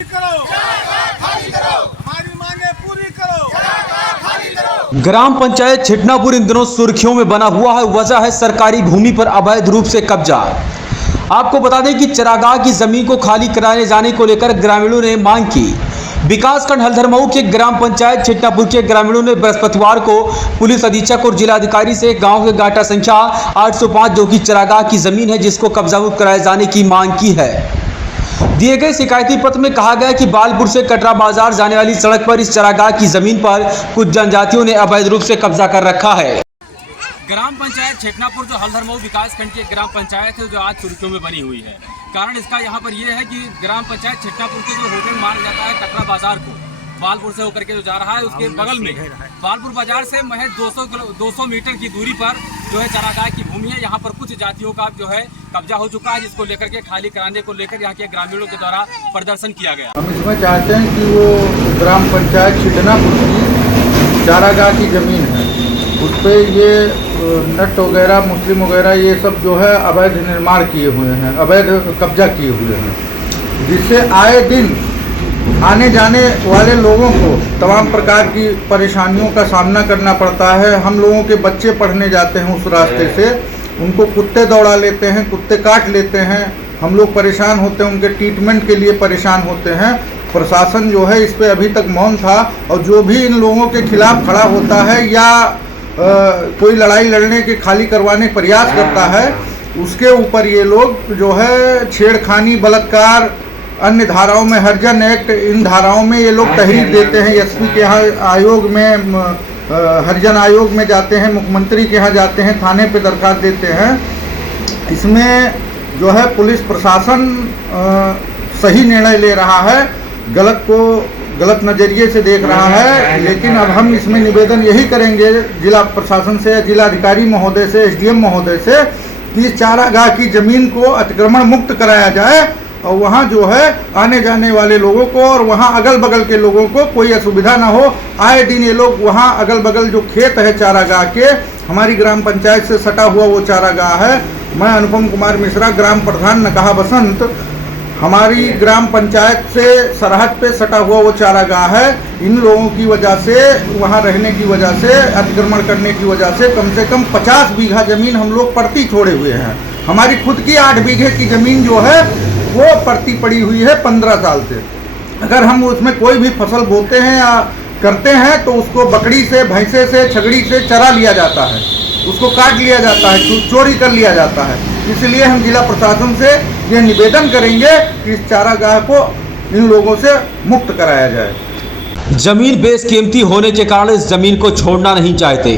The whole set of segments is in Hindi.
खाली करो, हमारी मांगे पूरी करो, खाली करो। ग्राम पंचायत छिटनापुर इन दिनों सुर्खियों में बना हुआ है। वजह है सरकारी भूमि पर अवैध रूप से कब्जा। आपको बता दें कि चरागाह की जमीन को खाली कराए जाने को लेकर ग्रामीणों ने मांग की। विकासखंड हल्दरमऊ के ग्राम पंचायत छिटनापुर के ग्रामीणों ने बृहस्पतिवार को पुलिस अधीक्षक और जिलाधिकारी से गांव के गाटा संख्या 805 जो कि चरागाह की जमीन है जिसको कब्जा मुक्त कराए जाने की मांग की है। दिए गए शिकायती पत्र में कहा गया कि बालपुर से कटरा बाजार जाने वाली सड़क पर इस चरागाह की जमीन पर कुछ जनजातियों ने अवैध रूप से कब्जा कर रखा है। ग्राम पंचायत छिटनापुर जो हल्दरमऊ विकासखंड की ग्राम पंचायत है जो आज सुर्खियों में बनी हुई है। कारण इसका यहाँ पर यह है कि ग्राम पंचायत छिटनापुर के जो होटल माना जाता है कटरा बाजार को बालपुर से होकर के जो जा रहा है उसके बगल में बालपुर बाजार से महज 200 मीटर की दूरी पर जो है चरागाह की भूमि है। यहाँ पर कुछ जातियों का जो है कब्जा हो चुका है जिसको लेकर के खाली कराने को लेकर यहाँ के ग्रामीणों के द्वारा प्रदर्शन किया गया। हम इसमें चाहते हैं कि वो ग्राम पंचायत छिटनापुर की चारागाह की ज़मीन है उस पर ये नट वगैरह मुस्लिम वगैरह ये सब जो है अवैध निर्माण किए हुए हैं, अवैध कब्जा किए हुए हैं, जिससे आए दिन आने जाने वाले लोगों को तमाम प्रकार की परेशानियों का सामना करना पड़ता है। हम लोगों के बच्चे पढ़ने जाते हैं उस रास्ते से, उनको कुत्ते दौड़ा लेते हैं, कुत्ते काट लेते हैं, हम लोग परेशान होते हैं, उनके ट्रीटमेंट के लिए परेशान होते हैं। प्रशासन जो है इस पर अभी तक मौन था और जो भी इन लोगों के खिलाफ खड़ा होता है या कोई लड़ाई लड़ने के खाली करवाने का प्रयास करता है उसके ऊपर ये लोग जो है छेड़खानी, बलात्कार, अन्य धाराओं में हरिजन एक्ट, इन धाराओं में ये लोग तहरीर देते हैं। एसपी के यहाँ आयोग में हरिजन आयोग में जाते हैं, मुख्यमंत्री के यहाँ जाते हैं, थाने पे दरखास्त देते हैं। इसमें जो है पुलिस प्रशासन सही निर्णय ले रहा है, गलत को गलत नज़रिए से देख रहा है। लेकिन अब हम इसमें निवेदन यही करेंगे जिला प्रशासन से, जिलाधिकारी महोदय से, एसडीएम महोदय से कि इस चारागाह की ज़मीन को अतिक्रमण मुक्त कराया जाए और वहाँ जो है आने जाने वाले लोगों को और वहाँ अगल बगल के लोगों को कोई असुविधा ना हो। आए दिन ये लोग वहाँ अगल बगल जो खेत है चारागाह के, हमारी ग्राम पंचायत से सटा हुआ वो चारागाह है। मैं अनुपम कुमार मिश्रा, ग्राम प्रधान नकाहा बसंत, हमारी ग्राम पंचायत से सरहद पे सटा हुआ वो चारागाह है। इन लोगों की वजह से, वहाँ रहने की वजह से, अतिक्रमण करने की वजह से कम 50 बीघा ज़मीन हम लोग पड़ती छोड़े हुए हैं। हमारी खुद की 8 बीघे की ज़मीन जो है वो पड़ती पड़ी हुई है 15 साल से। अगर हम उसमें कोई भी फसल बोते हैं या करते हैं तो उसको बकरी से, भैंसे से, छगड़ी से चरा लिया जाता है, उसको काट लिया जाता है, चोरी कर लिया जाता है। इसलिए हम जिला प्रशासन से ये निवेदन करेंगे कि इस चारागाह को इन लोगों से मुक्त कराया जाए। जमीन बेशकीमती होने के कारण इस जमीन को छोड़ना नहीं चाहते।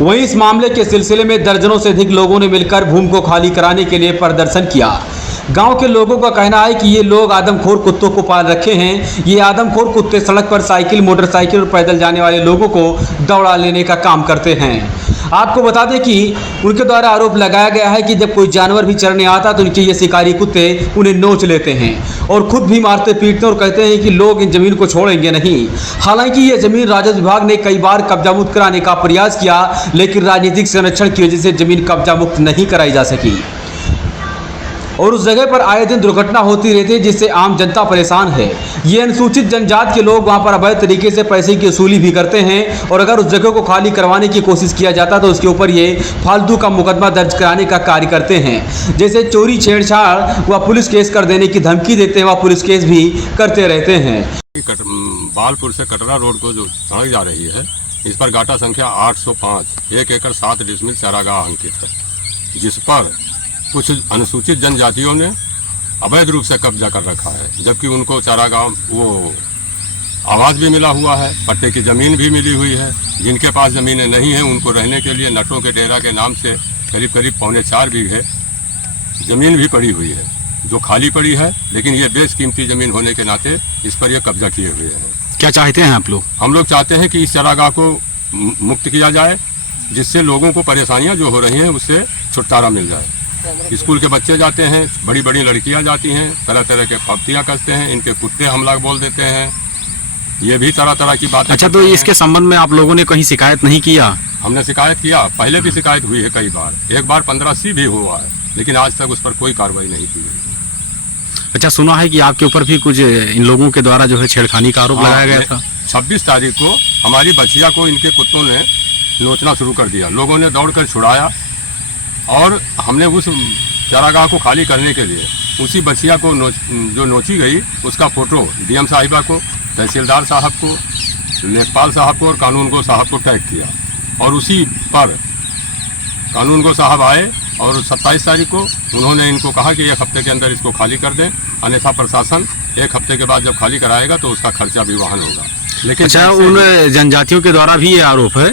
वहीं इस मामले के सिलसिले में दर्जनों से अधिक लोगों ने मिलकर भूमि को खाली कराने के लिए प्रदर्शन किया। गांव के लोगों का कहना है कि ये लोग आदमखोर कुत्तों को पाल रखे हैं। ये आदमखोर कुत्ते सड़क पर साइकिल, मोटरसाइकिल और पैदल जाने वाले लोगों को दौड़ा लेने का काम करते हैं। आपको बता दें कि उनके द्वारा आरोप लगाया गया है कि जब कोई जानवर भी चरने आता तो उनके ये शिकारी कुत्ते उन्हें नोच लेते हैं और खुद भी मारते पीटते और कहते हैं कि लोग इन जमीन को छोड़ेंगे नहीं। हालांकि ये जमीन राजस्व विभाग ने कई बार कब्जा मुक्त कराने का प्रयास किया लेकिन राजनीतिक संरक्षण की वजह से जमीन कब्जा मुक्त नहीं कराई जा सकी और उस जगह पर आए दिन दुर्घटना होती रहती है जिससे आम जनता परेशान है। ये अनुसूचित जनजाति के लोग वहां पर अवैध तरीके से पैसे की वसूली भी करते हैं और अगर उस जगह को खाली करवाने की कोशिश किया जाता तो उसके ऊपर ये फालतू का मुकदमा दर्ज कराने का कार्य करते हैं। जैसे चोरी, छेड़छाड़ व पुलिस केस कर देने की धमकी देते हैं व पुलिस केस भी करते रहते हैं। बालपुर से कटरा रोड को जो सड़क जा रही है इस पर गाटा संख्या 805 1 एकड़ 7 डिसमिल चारागाह अंकित है, जिस पर कुछ अनुसूचित जनजातियों ने अवैध रूप से कब्जा कर रखा है, जबकि उनको चारागाह वो आवास भी मिला हुआ है, पट्टे की ज़मीन भी मिली हुई है। जिनके पास ज़मीनें नहीं हैं उनको रहने के लिए नटों के डेरा के नाम से करीब 4.25 बीघे ज़मीन भी पड़ी हुई है जो खाली पड़ी है, लेकिन ये बेशकीमती ज़मीन होने के नाते इस पर यह कब्जा किए हुए हैं। क्या चाहते हैं आप लोग? हम लोग चाहते हैं कि इस चारागाह को मुक्त किया जाए जिससे लोगों को परेशानियाँ जो हो रही हैं उससे छुटकारा मिल जाए। स्कूल के बच्चे जाते हैं, बड़ी बड़ी लड़कियां जाती हैं, तरह तरह के फप्तियां कसते हैं, इनके कुत्ते हमला बोल देते हैं, ये भी तरह तरह की बातें। अच्छा, तो इसके संबंध में आप लोगों ने कहीं शिकायत नहीं किया? हमने शिकायत किया, पहले भी शिकायत हुई है कई बार, एक बार 15C भी हुआ है, लेकिन आज तक उस पर कोई कार्रवाई नहीं की गई। अच्छा, सुना है कि आपके ऊपर भी कुछ इन लोगों के द्वारा जो है छेड़खानी का आरोप लगाया गया था। 26 तारीख को हमारी बछिया को इनके कुत्तों ने नोचना शुरू कर दिया। लोगों ने दौड़कर छुड़ाया और हमने उस चारागाह को खाली करने के लिए उसी बछिया को जो नोची गई उसका फोटो डीएम साहिबा को, तहसीलदार साहब को, लेखपाल साहब को और कानूनगो साहब को टैग किया। और उसी पर कानूनगो साहब आए और 27 तारीख को उन्होंने इनको कहा कि 1 हफ्ते के अंदर इसको खाली कर दें, अन्यथा प्रशासन 1 हफ्ते के बाद जब खाली कराएगा तो उसका खर्चा भी वहन होगा। लेकिन अच्छा, उन जनजातियों के द्वारा भी ये आरोप है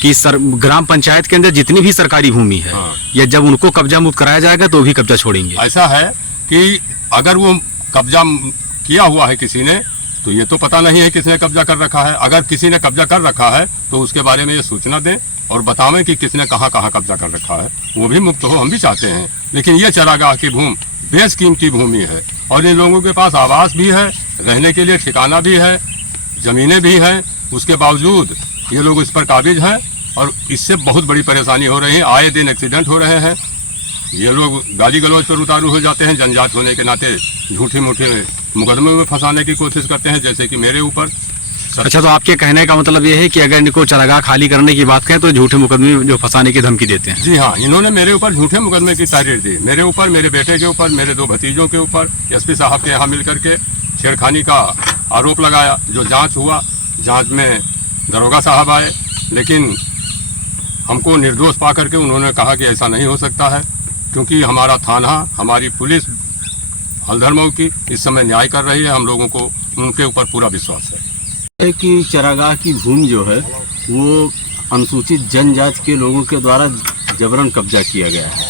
कि ग्राम पंचायत के अंदर जितनी भी सरकारी भूमि है, हाँ, या जब उनको कब्जा मुक्त कराया जाएगा तो भी कब्जा छोड़ेंगे। ऐसा है कि अगर वो कब्जा किया हुआ है किसी ने, तो ये तो पता नहीं है किसने कब्जा कर रखा है। अगर किसी ने कब्जा कर रखा है तो उसके बारे में ये सूचना दें और बतावें कि किसने कहाँ कहाँ कब्जा कर रखा है। वो भी मुक्त हो, हम भी चाहते हैं। लेकिन ये चारागाह की भूमि बेशकीमती भूमि है और इन लोगों के पास आवास भी है, रहने के लिए ठिकाना भी है, ज़मीनें भी हैं। उसके बावजूद ये लोग इस पर काबिज हैं और इससे बहुत बड़ी परेशानी हो रही है। आए दिन एक्सीडेंट हो रहे हैं। ये लोग गाली गलौज पर उतारू हो जाते हैं। जनजात होने के नाते झूठे मूठे मुकदमे में फंसाने की कोशिश करते हैं, जैसे कि मेरे ऊपर। अच्छा, तो आपके कहने का मतलब ये है कि अगर इनको चारागाह खाली करने की बात करें तो झूठे मुकदमे में जो फंसाने की धमकी देते हैं। जी हाँ, इन्होंने मेरे ऊपर झूठे मुकदमे की तारीख दी। मेरे ऊपर, मेरे बेटे के ऊपर, मेरे 2 भतीजों के ऊपर एसपी साहब के यहाँ मिल करके छेड़खानी का आरोप लगाया। जो जाँच हुआ, जाँच में दरोगा साहब आए, लेकिन हमको निर्दोष पा करके उन्होंने कहा कि ऐसा नहीं हो सकता है, क्योंकि हमारा थाना, हमारी पुलिस हल्दर मऊ की इस समय न्याय कर रही है। हम लोगों को उनके ऊपर पूरा विश्वास है कि चारागाह की भूमि जो है वो अनुसूचित जनजाति के लोगों के द्वारा जबरन कब्जा किया गया है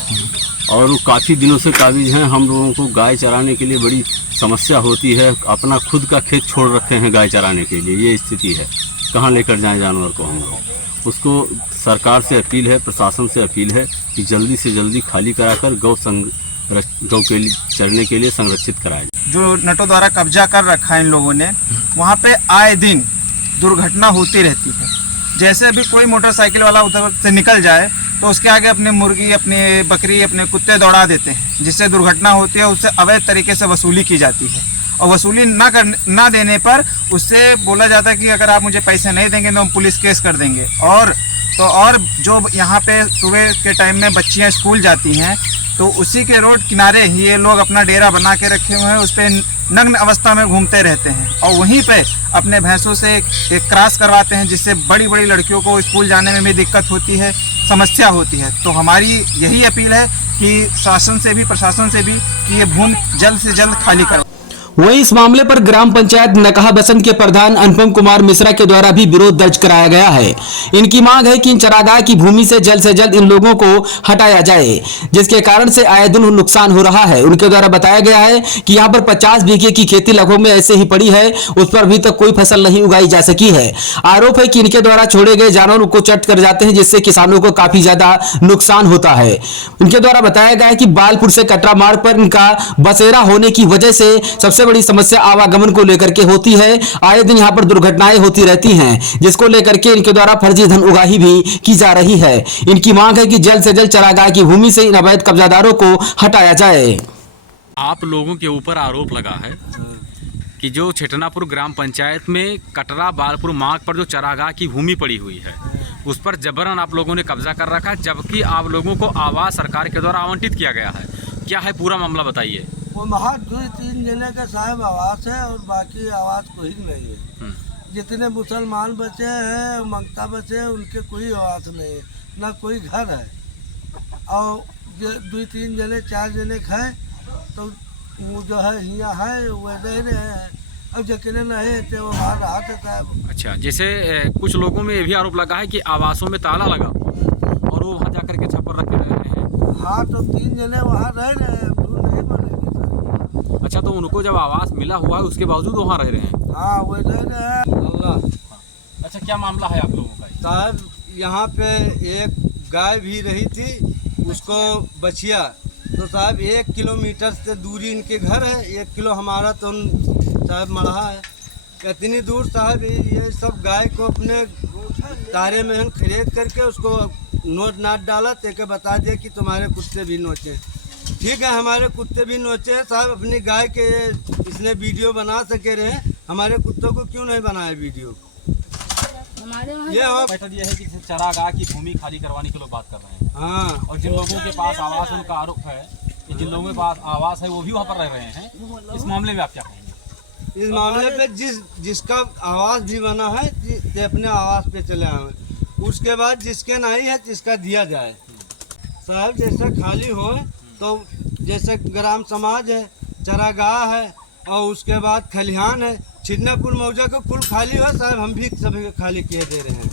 और वो काफ़ी दिनों से काबिज हैं। हम लोगों को गाय चराने के लिए बड़ी समस्या होती है। अपना खुद का खेत छोड़ रखे हैं गाय चराने के लिए, ये स्थिति है। कहाँ लेकर जाएं जानवर को हम लोग? उसको सरकार से अपील है, प्रशासन से अपील है कि जल्दी से जल्दी खाली कराकर गौ के लिए चरने के लिए संरक्षित कराएं। जो नटों द्वारा कब्जा कर रखा है इन लोगों ने, वहाँ पे आए दिन दुर्घटना होती रहती है। जैसे अभी कोई मोटरसाइकिल वाला उधर से निकल जाए तो उसके आगे अपनी मुर्गी, अपनी बकरी, अपने कुत्ते दौड़ा देते हैं, जिससे दुर्घटना होती है। उससे अवैध तरीके से वसूली की जाती है और वसूली ना देने पर उससे बोला जाता है कि अगर आप मुझे पैसे नहीं देंगे तो हम पुलिस केस कर देंगे। और जो यहाँ पे सुबह के टाइम में बच्चियाँ स्कूल जाती हैं तो उसी के रोड किनारे ही ये लोग अपना डेरा बना के रखे हुए हैं। उस पर नग्न अवस्था में घूमते रहते हैं और वहीं पे अपने भैंसों से एक क्रॉस करवाते हैं, जिससे बड़ी बड़ी लड़कियों को स्कूल जाने में भी दिक्कत होती है, समस्या होती है। तो हमारी यही अपील है कि शासन से भी, प्रशासन से भी, कि ये भूमि जल्द से जल्द खाली करवाएं। वहीं इस मामले पर ग्राम पंचायत नकहा बसंत के प्रधान अनुपम कुमार मिश्रा के द्वारा भी विरोध दर्ज कराया गया है। इनकी मांग है कि इन चारागाह की भूमि से जल्द इन लोगों को हटाया जाए, जिसके कारण से आए दिन नुकसान हो रहा है। उनके द्वारा बताया गया है कि यहाँ पर 50 बीघे की खेती लगभग में ऐसे ही पड़ी है, उस पर अभी तक कोई फसल नहीं उगाई जा सकी है। आरोप है कि इनके द्वारा छोड़े गए जानवर को चट कर जाते हैं, जिससे किसानों को काफी ज्यादा नुकसान होता है। इनके द्वारा बताया गया है कि बालपुर से कटरा मार्ग पर इनका बसेरा होने की वजह से सबसे बड़ी समस्या आवागमन को लेकर के होती है। आए दिन यहाँ पर दुर्घटनाएं होती रहती हैं, जिसको लेकर के इनके द्वारा फर्जी धन उगाही भी की जा रही है। इनकी मांग है कि जल्द से जल्द चारागाह की भूमि से इन अवैध कब्जादारों को हटाया जाए। आप लोगों के ऊपर आरोप लगा है कि जो छेटनापुर ग्राम पंचायत में कटरा बालपुर मार्ग पर जो चारागाह की भूमि पड़ी हुई है, उस पर जबरन आप लोगों ने कब्जा कर रखा है, जबकि आप लोगों को आवास सरकार के द्वारा आवंटित किया गया है। क्या है पूरा मामला, बताइए। वो वहाँ 2-3 जने का साहब आवास है और बाकी आवास कोई नहीं है। जितने मुसलमान बचे हैं, मंगता बचे हैं, उनके कोई आवास नहीं है, ना कोई घर है। और 2-3 जने 4 जने हैं तो वो जो है यहाँ है वो रह रहे हैं। अब जकने नहीं तो वो बाहर रहा था साहब। अच्छा, जैसे कुछ लोगों में ये भी आरोप लगा है कि आवासों में ताला लगा और वो वहाँ जाकर के छप्पर रख के रह रहे हैं। हाँ, तो 3 जने वहाँ रह रहे हैं, नहीं बनेगी। अच्छा, तो उनको जब आवास मिला हुआ है उसके बावजूद वहाँ रह रहे हैं? हाँ, वो रह रहे हैं। अच्छा, क्या मामला है आप लोगों का? साहब, यहाँ पे एक गाय भी रही थी, उसको बछिया, तो साहब 1 किलोमीटर से दूरी इनके घर है, 1 किलो हमारा तो साहब मढ़ा है। इतनी दूर साहब ये सब गाय को अपने तारे में खरीद करके उसको नोच नाच डाला, तेके बता दिया कि तुम्हारे कुत्ते भी नोचे। ठीक है, हमारे कुत्ते भी नोचे हैं साहब, अपनी गाय के इसने वीडियो बना सके रहे, हमारे कुत्तों को क्यों नहीं बनाया वीडियो? ये हो मैटर ये है कि चरागाह की भूमि खाली करवाने की लोग बात कर रहे हैं। हाँ, और जिन लोगों के पास आवास, उनका आरोप है कि जिन लोगों के पास आवास है वो भी वहाँ पर रह रहे हैं। इस मामले में आप क्या कहेंगे? इस मामले पे जिसका आवास भी बना है ते अपने आवास पे चले आए, उसके बाद जिसके नहीं है जिसका दिया जाए साहब। जैसे खाली हो तो जैसे ग्राम समाज है, चरागाह है और उसके बाद खलिहान है, छिटनापुर मौजा को कुल खाली हो साहब, हम भी सभी को खाली किए दे रहे हैं।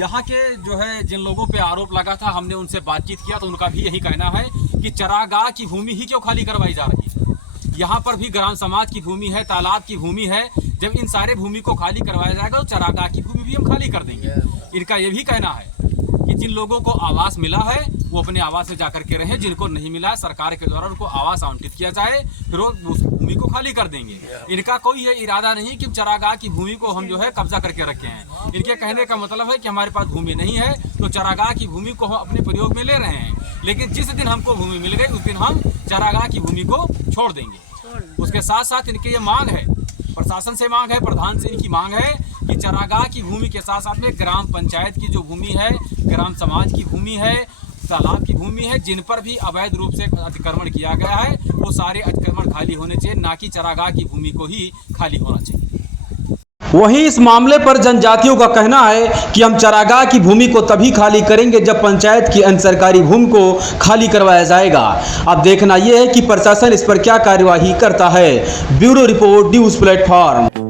यहाँ के जो है जिन लोगों पे आरोप लगा था, हमने उनसे बातचीत किया तो उनका भी यही कहना है कि चरागाह की भूमि ही क्यों खाली करवाई जा रही है। यहाँ पर भी ग्राम समाज की भूमि है, तालाब की भूमि है। जब इन सारे भूमि को खाली करवाया जाएगा तो चरागाह की भूमि भी हम खाली कर देंगे। इनका ये भी कहना है कि जिन लोगों को आवास मिला है वो अपने आवास से जाकर के रहें, जिनको नहीं मिला है सरकार के द्वारा उनको आवास आवंटित किया जाए, फिर वो उस भूमि को खाली कर देंगे। इनका कोई ये इरादा नहीं कि चरागाह की भूमि को हम जो है कब्जा करके रखे हैं। इनके कहने का मतलब है कि हमारे पास भूमि नहीं है तो चरागाह की भूमि को हम अपने प्रयोग में ले रहे हैं, लेकिन जिस दिन हमको भूमि मिल गई उस दिन हम चरागाह की भूमि को छोड़ देंगे। उसके साथ साथ इनकी ये मांग है, प्रशासन से मांग है, प्रधान से इनकी मांग है कि चरागाह की भूमि के साथ साथ में ग्राम पंचायत की जो भूमि है, ग्राम समाज की भूमि है, तालाब की भूमि है, जिन पर भी अवैध रूप से अतिक्रमण किया गया है वो सारे अतिक्रमण खाली होने चाहिए, ना कि चरागाह की भूमि को ही खाली होना चाहिए। वहीं इस मामले पर जनजातियों का कहना है कि हम चरागाह की भूमि को तभी खाली करेंगे जब पंचायत की अन्य सरकारी भूमि को खाली करवाया जाएगा। अब देखना यह है कि प्रशासन इस पर क्या कार्यवाही करता है। Bureau report, news platform.